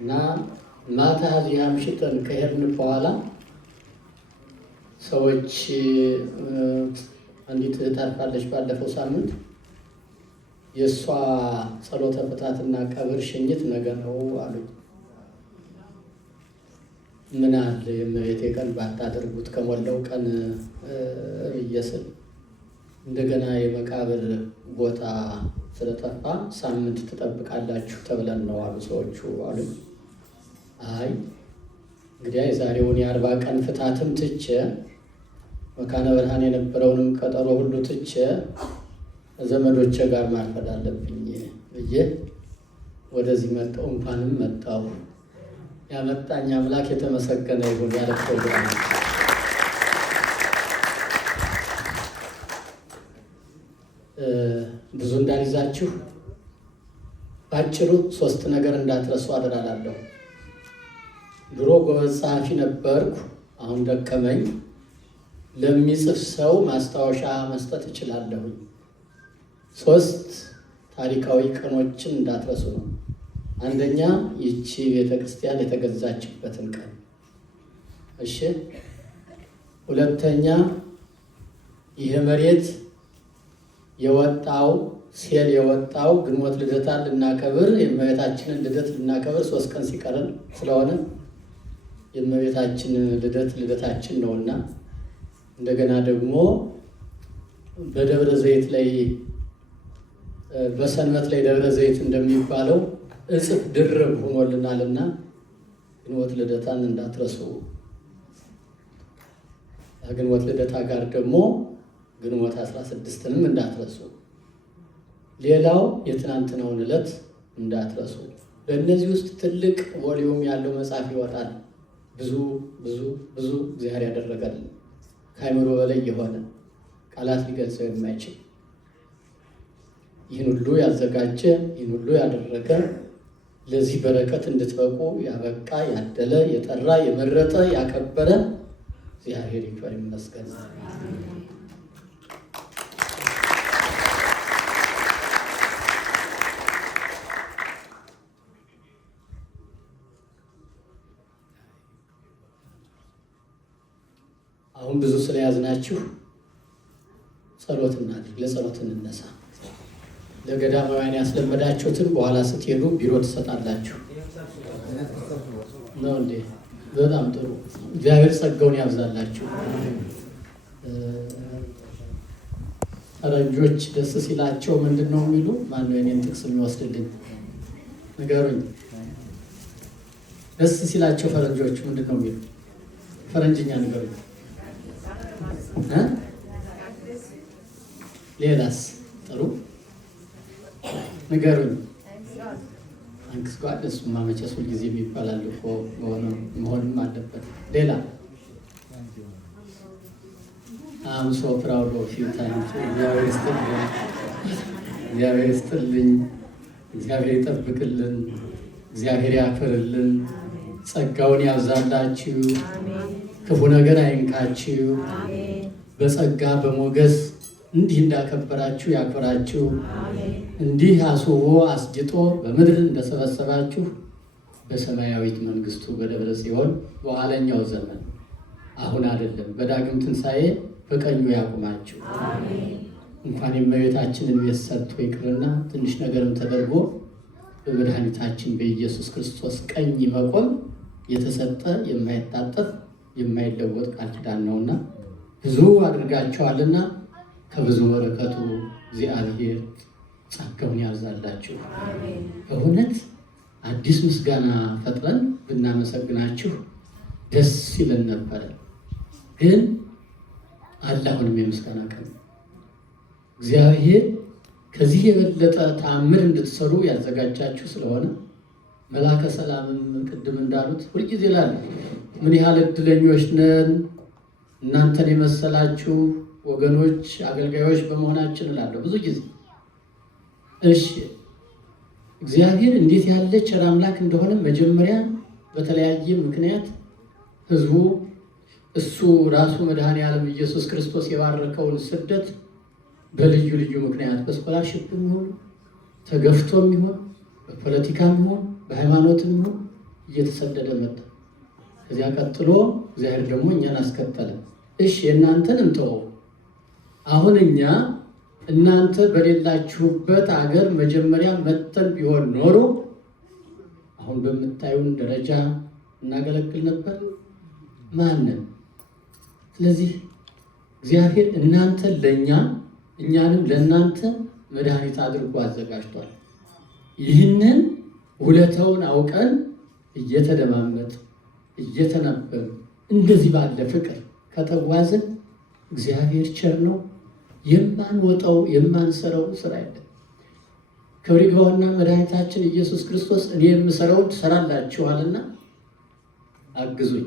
እና ማታ እዚህ አምሽተን ከሄድን በኋላ ሰዎች አንዲት እህት አርፋለች ባለፈው ሳምንት። የእሷ ጸሎተ ፍታትና ቀብር ሽኝት ነገ ነው አሉ። ምን አለ የእመቤቴ ቀን ባታደርጉት ከሞላው ቀን ብዬ ስል እንደገና የመቃብር ቦታ ስለጠፋ ሳምንት ትጠብቃላችሁ ተብለን ነው አሉ ሰዎቹ አሉ። አይ እንግዲህ የዛሬውን የ40 ቀን ፍታትም ትቼ መካነ ብርሃን የነበረውንም ቀጠሮ ሁሉ ትቼ ዘመዶቼ ጋር ማርፈድ አለብኝ ብዬ ወደዚህ መጣሁ። እንኳንም መጣሁ። ያመጣኝ አምላክ የተመሰገነ ይሁን። ያለ ፕሮግራም ብዙ እንዳልይዛችሁ ባጭሩ 3 ነገር እንዳትረሱ አደራላለሁ። ድሮ ጎበዝ ጸሐፊ ነበርኩ፣ አሁን ደከመኝ። ለሚጽፍ ሰው ማስታወሻ መስጠት እችላለሁ። 3 ታሪካዊ ቀኖችን እንዳትረሱ ነው። አንደኛ ይቺ ቤተክርስቲያን የተገዛችበትን ቀን፣ እሺ። ሁለተኛ ይህ መሬት የወጣው ሴል የወጣው ግንቦት ልደታን ልናከብር የእመቤታችንን ልደት ልናከብር 3 ቀን ሲቀረን ስለሆነ የእመቤታችን ልደታችን ነውና፣ እንደገና ደግሞ በደብረ ዘይት ላይ በሰንበት ላይ ደብረ ዘይት እንደሚባለው እጽፍ ድርብ ሆኖልናልና ግንቦት ልደታን እንዳትረሱ። ግንቦት ልደታ ጋር ደግሞ ግንቦት 16ንም እንዳትረሱ። ሌላው የትናንትናውን ዕለት እንዳትረሱ። በእነዚህ ውስጥ ትልቅ ቮሊዩም ያለው መጽሐፍ ይወጣል። ብዙ ብዙ ብዙ እግዚአብሔር ያደረገልን ከአእምሮ በላይ የሆነ ቃላት ሊገልጸው የማይችል ይህን ሁሉ ያዘጋጀ ይህን ሁሉ ያደረገ ለዚህ በረከት እንድትበቁ ያበቃ ያደለ የጠራ የመረጠ ያከበረ እግዚአብሔር ይክበር ይመስገን። አሁን ብዙ ስለያዝናችሁ ጸሎት እናድርግ። ለጸሎት እንነሳ። ለገዳማውያን ያስለመዳችሁትን በኋላ ስትሄዱ ቢሮ ትሰጣላችሁ ነው እንዴ? በጣም ጥሩ። እግዚአብሔር ጸጋውን ያብዛላችሁ። ፈረንጆች ደስ ሲላቸው ምንድን ነው የሚሉ? ማነው የኔን ጥቅስ የሚወስድልኝ? ንገሩኝ። ደስ ሲላቸው ፈረንጆች ምንድን ነው የሚሉ? ፈረንጅኛ ንገሩኝ። ሌላስ? ጥሩ ንገሩኝ። አንክስ ጋር እሱማ መቼስ ሁልጊዜ የሚባላል እኮ መሆንም አለበት። ሌላ አም ሶ ፕራውድ ኦፍ ዩ ታንክ እግዚአብሔር ይስጥልኝ፣ እግዚአብሔር ይጠብቅልን፣ እግዚአብሔር ያክብርልን፣ ጸጋውን ያብዛላችሁ፣ ክፉ ነገር አይንካችሁ፣ በጸጋ በሞገስ እንዲህ እንዳከበራችሁ ያክብራችሁ፣ እንዲህ አስውቦ አስጅጦ በምድር እንደሰበሰባችሁ በሰማያዊት መንግስቱ በደብረ ጽዮን በኋለኛው ዘመን አሁን አይደለም በዳግም ትንሣኤ በቀኙ ያቁማችሁ። እንኳን የእመቤታችንን ቤት ሰርቶ ይቅርና ትንሽ ነገርም ተደርጎ በመድኃኒታችን በኢየሱስ ክርስቶስ ቀኝ መቆም የተሰጠ የማይታጠፍ የማይለወጥ ቃል ኪዳን ነውና ብዙ አድርጋችኋልና ከብዙ በረከቱ እግዚአብሔር ጸጋውን ያብዛላችሁ። በእውነት አዲስ ምስጋና ፈጥረን ብናመሰግናችሁ ደስ ይለን ነበረ። ግን አለ አሁንም የምስጋና ቀን። እግዚአብሔር ከዚህ የበለጠ ተአምር እንድትሰሩ ያዘጋጃችሁ ስለሆነ መላከ ሰላምም ቅድም እንዳሉት ሁልጊዜ ላለ ምን ያህል እድለኞች ነን እናንተን የመሰላችሁ ወገኖች አገልጋዮች በመሆናችን እላለሁ ብዙ ጊዜ። እሺ እግዚአብሔር እንዴት ያለ ቸር አምላክ እንደሆነ መጀመሪያ በተለያየ ምክንያት ህዝቡ እሱ ራሱ መድኃኔ ዓለም ኢየሱስ ክርስቶስ የባረከውን ስደት በልዩ ልዩ ምክንያት በስኮላርሺፕም ይሁን ተገፍቶም ይሁን በፖለቲካም ይሁን በሃይማኖትም ይሁን እየተሰደደ መጣ። ከዚያ ቀጥሎ እግዚአብሔር ደግሞ እኛን አስከተለ። እሺ የእናንተን እንተወው። አሁን እኛ እናንተ በሌላችሁበት አገር መጀመሪያ መጥተን ቢሆን ኖሮ አሁን በምታዩን ደረጃ እናገለግል ነበር? ማንን? ስለዚህ እግዚአብሔር እናንተን ለእኛ እኛንም ለእናንተ መድኃኒት አድርጎ አዘጋጅቷል። ይህንን ውለታውን አውቀን እየተደማመጥ እየተነበብን እንደዚህ ባለ ፍቅር ከተጓዝን እግዚአብሔር ቸር ነው። የማንወጣው የማንሰራው ስራ የለም። ክብር ይግባውና መድኃኒታችን ኢየሱስ ክርስቶስ እኔ የምሰራውን ትሰራላችኋልና አግዙኝ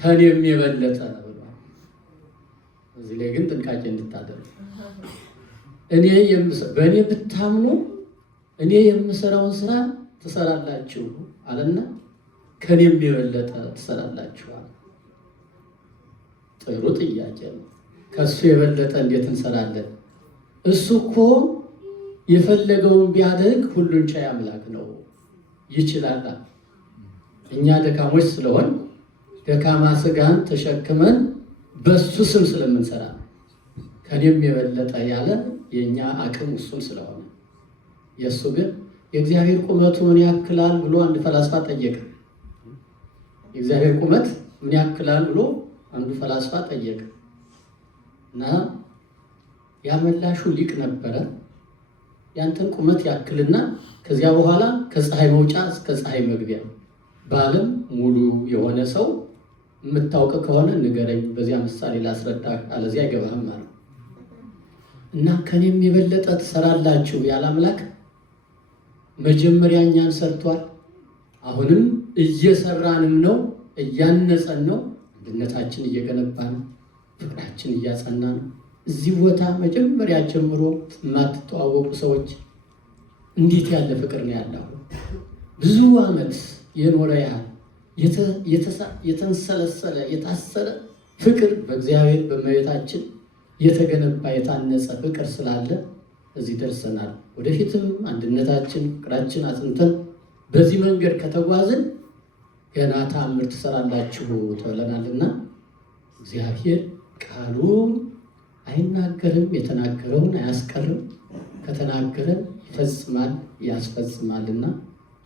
ከእኔም የበለጠ ብሏል። እዚህ ላይ ግን ጥንቃቄ እንድታደርጉ በእኔ ብታምኑ እኔ የምሰራውን ስራ ትሰራላችሁ አለና ከኔም የበለጠ ትሰራላችኋል። ጥሩ ጥያቄ ነው። ከሱ የበለጠ እንዴት እንሰራለን? እሱ እኮ የፈለገውን ቢያደርግ ሁሉን ቻይ አምላክ ነው፣ ይችላል። እኛ ደካሞች ስለሆን ደካማ ስጋን ተሸክመን በሱ ስም ስለምንሰራ ከኔም የበለጠ ያለ የኛ አቅም እሱን ስለሆነ፣ የእሱ ግን የእግዚአብሔር ቁመቱ ምን ያክላል ብሎ አንድ ፈላስፋ ጠየቀ። የእግዚአብሔር ቁመት ምን ያክላል ብሎ አንዱ ፈላስፋ ጠየቀ እና ያመላሹ ሊቅ ነበረ። ያንተን ቁመት ያክልና ከዚያ በኋላ ከፀሐይ መውጫ እስከ ፀሐይ መግቢያ በዓለም ሙሉ የሆነ ሰው የምታውቅ ከሆነ ንገረኝ፣ በዚያ ምሳሌ ላስረዳ፣ አለዚያ አይገባህም ማለት እና ከኔም የበለጠ ትሰራላችሁ ያለ አምላክ መጀመሪያ እኛን ሰርቷል። አሁንም እየሰራንም ነው፣ እያነጸን ነው፣ አንድነታችን እየገነባ ነው፣ ፍቅራችን እያጸና ነው። እዚህ ቦታ መጀመሪያ ጀምሮ የማትተዋወቁ ሰዎች እንዴት ያለ ፍቅር ነው ያለው! ብዙ ዓመት የኖረ ያህል የተንሰለሰለ የታሰረ ፍቅር በእግዚአብሔር በእመቤታችን የተገነባ የታነጸ ፍቅር ስላለ እዚህ ደርሰናል። ወደፊትም አንድነታችን ፍቅራችን አጽንተን በዚህ መንገድ ከተጓዝን ገና ተአምር ትሰራላችሁ ተብለናልና እግዚአብሔር ቃሉ አይናገርም፣ የተናገረውን አያስቀርም፣ ከተናገረን ይፈጽማል ያስፈጽማልና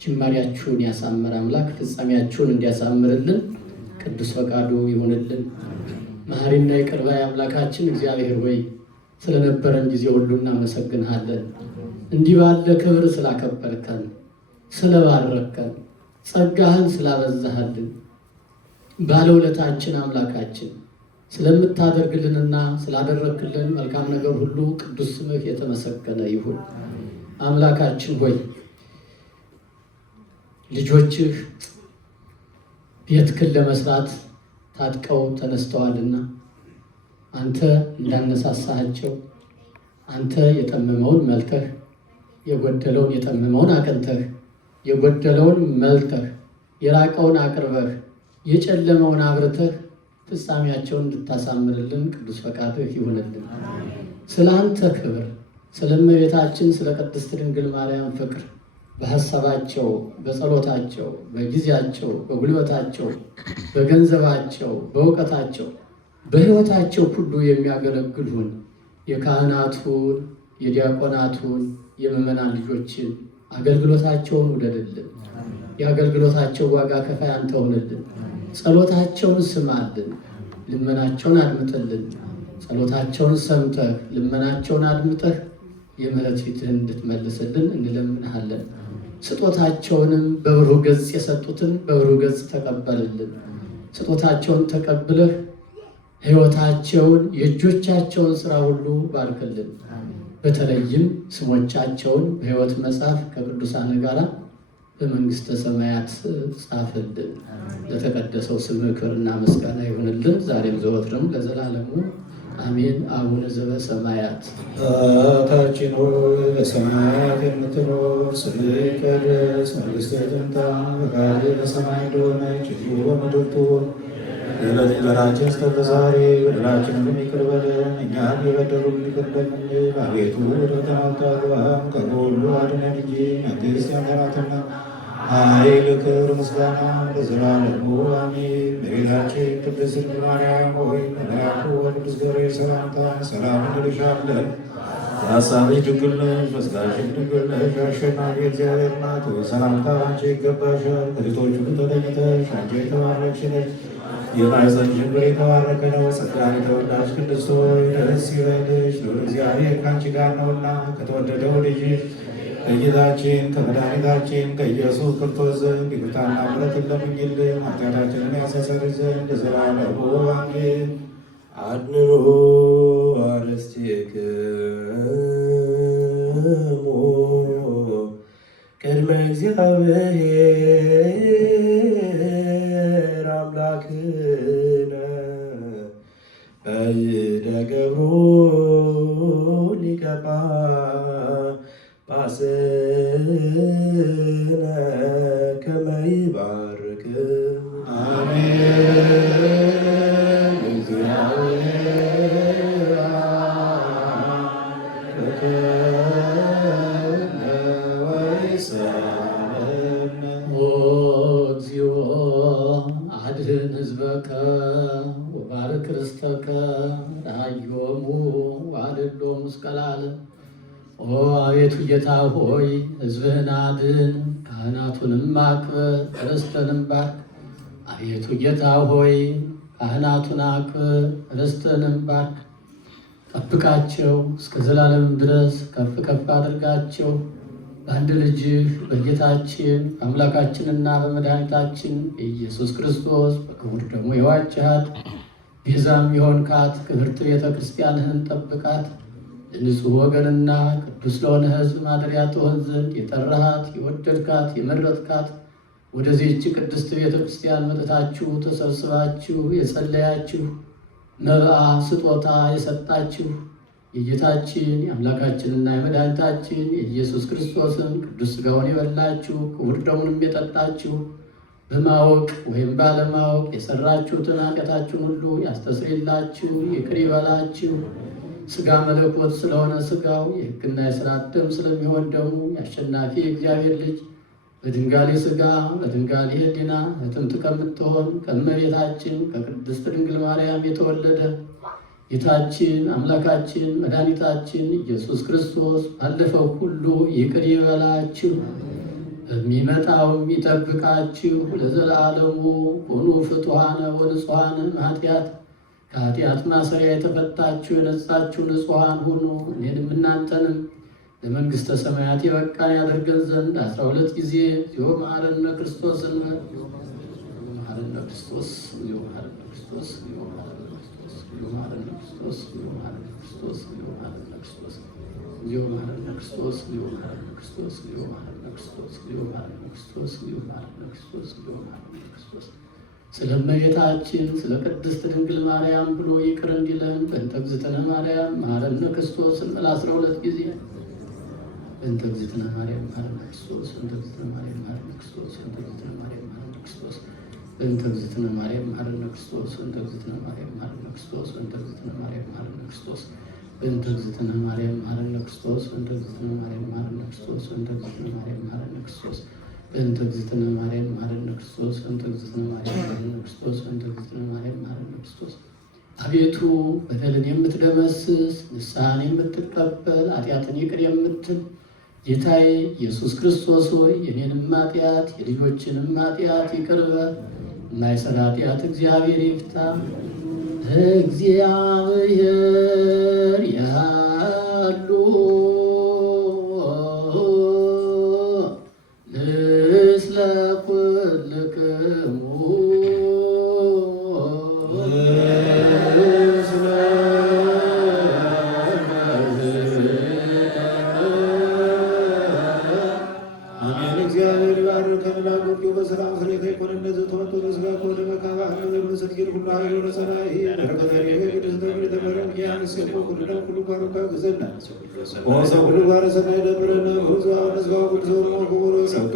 ጅማሬያችሁን ያሳምር አምላክ ፍጻሜያችሁን እንዲያሳምርልን ቅዱስ ፈቃዱ ይሁንልን። መሐሪና ይቅር ባይ አምላካችን እግዚአብሔር ሆይ ስለነበረን ጊዜ ሁሉ እናመሰግንሃለን። እንዲህ ባለ ክብር ስላከበርከን፣ ስለባረከን፣ ጸጋህን ስላበዛሃልን ባለውለታችን አምላካችን ስለምታደርግልንና ስላደረግክልን መልካም ነገር ሁሉ ቅዱስ ስምህ የተመሰገነ ይሁን። አምላካችን ሆይ ልጆችህ ቤትክን ለመስራት ታጥቀው ተነስተዋልና አንተ እንዳነሳሳሃቸው አንተ የጠመመውን መልተህ የጎደለውን የጠመመውን አቅንተህ የጎደለውን መልተህ የራቀውን አቅርበህ የጨለመውን አብርተህ ፍጻሜያቸውን እንድታሳምርልን ቅዱስ ፈቃድህ ይሁንልን። ስለ አንተ ክብር፣ ስለ እመቤታችን ስለ ቅድስት ድንግል ማርያም ፍቅር በሐሳባቸው፣ በጸሎታቸው፣ በጊዜያቸው፣ በጉልበታቸው፣ በገንዘባቸው፣ በእውቀታቸው፣ በሕይወታቸው ሁሉ የሚያገለግሉን የካህናቱን፣ የዲያቆናቱን፣ የምዕመናን ልጆችን አገልግሎታቸውን ውደድልን። የአገልግሎታቸው ዋጋ ከፋይ አንተ ሁንልን። ጸሎታቸውን ስማልን፣ ልመናቸውን አድምጥልን። ጸሎታቸውን ሰምተህ ልመናቸውን አድምጠህ የምሕረት ፊትህን እንድትመልስልን እንለምንሃለን። ስጦታቸውንም በብሩህ ገጽ የሰጡትን በብሩህ ገጽ ተቀበልልን። ስጦታቸውን ተቀብለህ ሕይወታቸውን የእጆቻቸውን ሥራ ሁሉ ባርክልን። በተለይም ስሞቻቸውን በሕይወት መጽሐፍ ከቅዱሳን ጋር በመንግሥተ ሰማያት ጻፍልን። ለተቀደሰው ስምህ ክብርና ምስጋና ይሁንልን ዛሬም ዘወትርም ለዘላለሙ አሜን። አቡነ ዘበሰማያት አባታችን ሆይ በሰማያት የምትኖር ስምህ ይቀደስ፣ መንግሥትህ ትምጣ፣ ፈቃድህ በሰማይ እንደሆነች እንዲሁ በምድር ትሁን። የዕለት እንጀራችንን ስጠን ዛሬ፣ በደላችንን ይቅር በለን እኛም የበደሉንን ይቅር እንደምንል። አቤቱ ወደ ፈተና አታግባን ከክፉ ሁሉ አድነን እንጂ መንግሥት ያንተ ናትና ኃይል፣ ክብር፣ ምስጋና ለዘላለሙ አሜን። እመቤታችን ቅድስት ድንግል ማርያም ሆይ በመልአኩ በቅዱስ ገብርኤል ሰላምታ ሰላም እንልሻለን። በሐሳብሽ ድንግል ነሽ፣ በሥጋሽም ድንግል ነሽ። አሸናፊ እግዚአብሔር እናት ሆይ ሰላምታ አንቺ ይገባሻል። ከሴቶች ሁሉ ተለይተሽ አንቺ የተባረክሽ ነሽ፣ የማኅፀንሽ ፍሬ የተባረከ ነው። ጸጋን የተመላሽ ቅድስት ሆይ ደስ ይበልሽ፣ ልዑል እግዚአብሔር ከአንቺ ጋር ነውና ከተወደደው ልጅሽ ከጌታችን ከመድኃኒታችን ከኢየሱስ ክርስቶስ ዘንድ ይቅርታና ምሕረትን ለምኝልን ኃጢአታችንን ያስተሰርይ ዘንድ ለዘላለሙ አሜን። አድኅኖ አርእስቲክሙ ቅድመ እግዚአብሔር አምላክነ በይእደ ገብሩ ሊቀ ኦ አቤቱ ጌታ ሆይ ሕዝብህን አድን፣ ካህናቱንም አክብር፣ ርስትህንም ባርክ። አቤቱ ጌታ ሆይ ካህናቱን አክብር፣ ርስትህንም ባርክ። ጠብቃቸው፣ እስከ ዘላለም ድረስ ከፍ ከፍ አድርጋቸው። በአንድ ልጅህ በጌታችን በአምላካችንና በመድኃኒታችን በኢየሱስ ክርስቶስ በክቡር ደሙ የዋጀሃት ቤዛም የሆንካት ክብርት ቤተ ክርስቲያንህን ጠብቃት። ለንጹሕ ወገንና ቅዱስ ለሆነ ሕዝብ ማደሪያ ትሆን ዘንድ የጠራሃት የወደድካት የመረጥካት ወደዚህች ቅድስት ቤተ ክርስቲያን መጥታችሁ ተሰብስባችሁ የጸለያችሁ መብአ ስጦታ የሰጣችሁ የጌታችን የአምላካችንና የመድኃኒታችን የኢየሱስ ክርስቶስን ቅዱስ ሥጋውን የበላችሁ ክቡር ደሙንም የጠጣችሁ በማወቅ ወይም ባለማወቅ የሰራችሁትን ኃጢአታችሁን ሁሉ ያስተስርይላችሁ ይቅር ይበላችሁ። ሥጋ መለኮት ስለሆነ ሥጋው የሕግና የሥርዓት ደም ስለሚሆን ደሙ የአሸናፊ የእግዚአብሔር ልጅ በድንጋሌ ሥጋ በድንጋሌ ሕሊና እትምት ከምትሆን ከእመቤታችን ከቅድስት ድንግል ማርያም የተወለደ ጌታችን አምላካችን መድኃኒታችን ኢየሱስ ክርስቶስ ባለፈው ሁሉ ይቅር ይበላችሁ፣ በሚመጣውም ይጠብቃችሁ። ለዘላለሙ ሁኑ ፍቱሐነ ወንጹሐነ ኃጢአት። ከኃጢአት ማሰሪያ የተፈታችሁ የነጻችሁ ንጹሐን ሁኑ። እኔንም እናንተንም ለመንግሥተ ሰማያት የበቃን ያደርገን ዘንድ 12 ጊዜ እግዚኦ መሐረነ ክርስቶስ መሐረነ ክርስቶስ እግዚኦ መሐረነ ክርስቶስ እግዚኦ መሐረነ ክርስቶስ እግዚኦ መሐረነ ክርስቶስ እግዚኦ መሐረነ ክርስቶስ እግዚኦ መሐረነ ክርስቶስ እግዚኦ መሐረነ ክርስቶስ እግዚኦ መሐረነ ክርስቶስ እግዚኦ መሐረነ ክርስቶስ እግዚኦ መሐረነ ክርስቶስ እግዚኦ መሐረነ ክርስቶስ እግዚኦ መሐረነ ክርስቶስ ስለ እመቤታችን ስለ ቅድስት ድንግል ማርያም ብሎ ይቅር እንዲለን በእንተ እግዝእትነ ማርያም መሐረነ ክርስቶስ እንበል 12 ጊዜ። በእንተ እግዝእትነ ማርያም መሐረነ ክርስቶስ በእንተ እግዝእትነ ማርያም መሐረነ ክርስቶስ በእንተ እግዝእትነ ማርያም መሐረነ ክርስቶስ በእንተ እግዝእትነ ማርያም መሐረነ ክርስቶስ በእንተ እግዝእትነ ማርያም መሐረነ ክርስቶስ በእንተ እግዝእትነ ማርያም መሐረነ ክርስቶስ በእንተ እግዝእትነ ማርያም መሐረነ ክርስቶስ በእንተ እግዝእትነ ማርያም መሐረነ ክርስቶስ በእንተ እግዝእትነ ማርያም መሐረነ ክርስቶስ በእንተ እግዝእትነ ማርያም መሐረነ ክርስቶስ በእንተ እግዝእትነ ማርያም መሐረነ ክርስቶስ በእንተ እግዝእትነ ማርያም መሐረነ ክርስቶስ። አቤቱ በደልን የምትደመስስ ንስሐን የምትቀበል ኃጢአትን ይቅር የምትል ጌታዬ ኢየሱስ ክርስቶስ ሆይ የኔንም ኃጢአት የልጆችንም ኃጢአት ይቅር በል። የማይሰራ ኃጢአት እግዚአብሔር ይፍታ። እግዚአብሔር ያሉ ምስለ ኩልክሙ በሰላም ስሬታ ይኮን እንደዚህ ተመቶ ለስጋ ኮደ መካባ ለመስጊድ ሁሉ ኃይሉ ለሰራይ በረከተ ቅዱስ ተብለ ተመረን ያን ሰው ሁሉ ሁሉ ባረካ ገዘና ወሰ ሁሉ ባረ ሰናይ ደብረነ ሁሉ አነስጋ ሁሉ ነው ኩሩ ሰጋ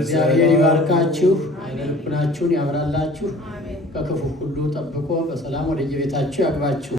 እግዚአብሔር ይባርካችሁ፣ ዓይነ ልቡናችሁን ያብራላችሁ፣ ከክፉ ሁሉ ጠብቆ በሰላም ወደ የቤታችሁ ያግባችሁ።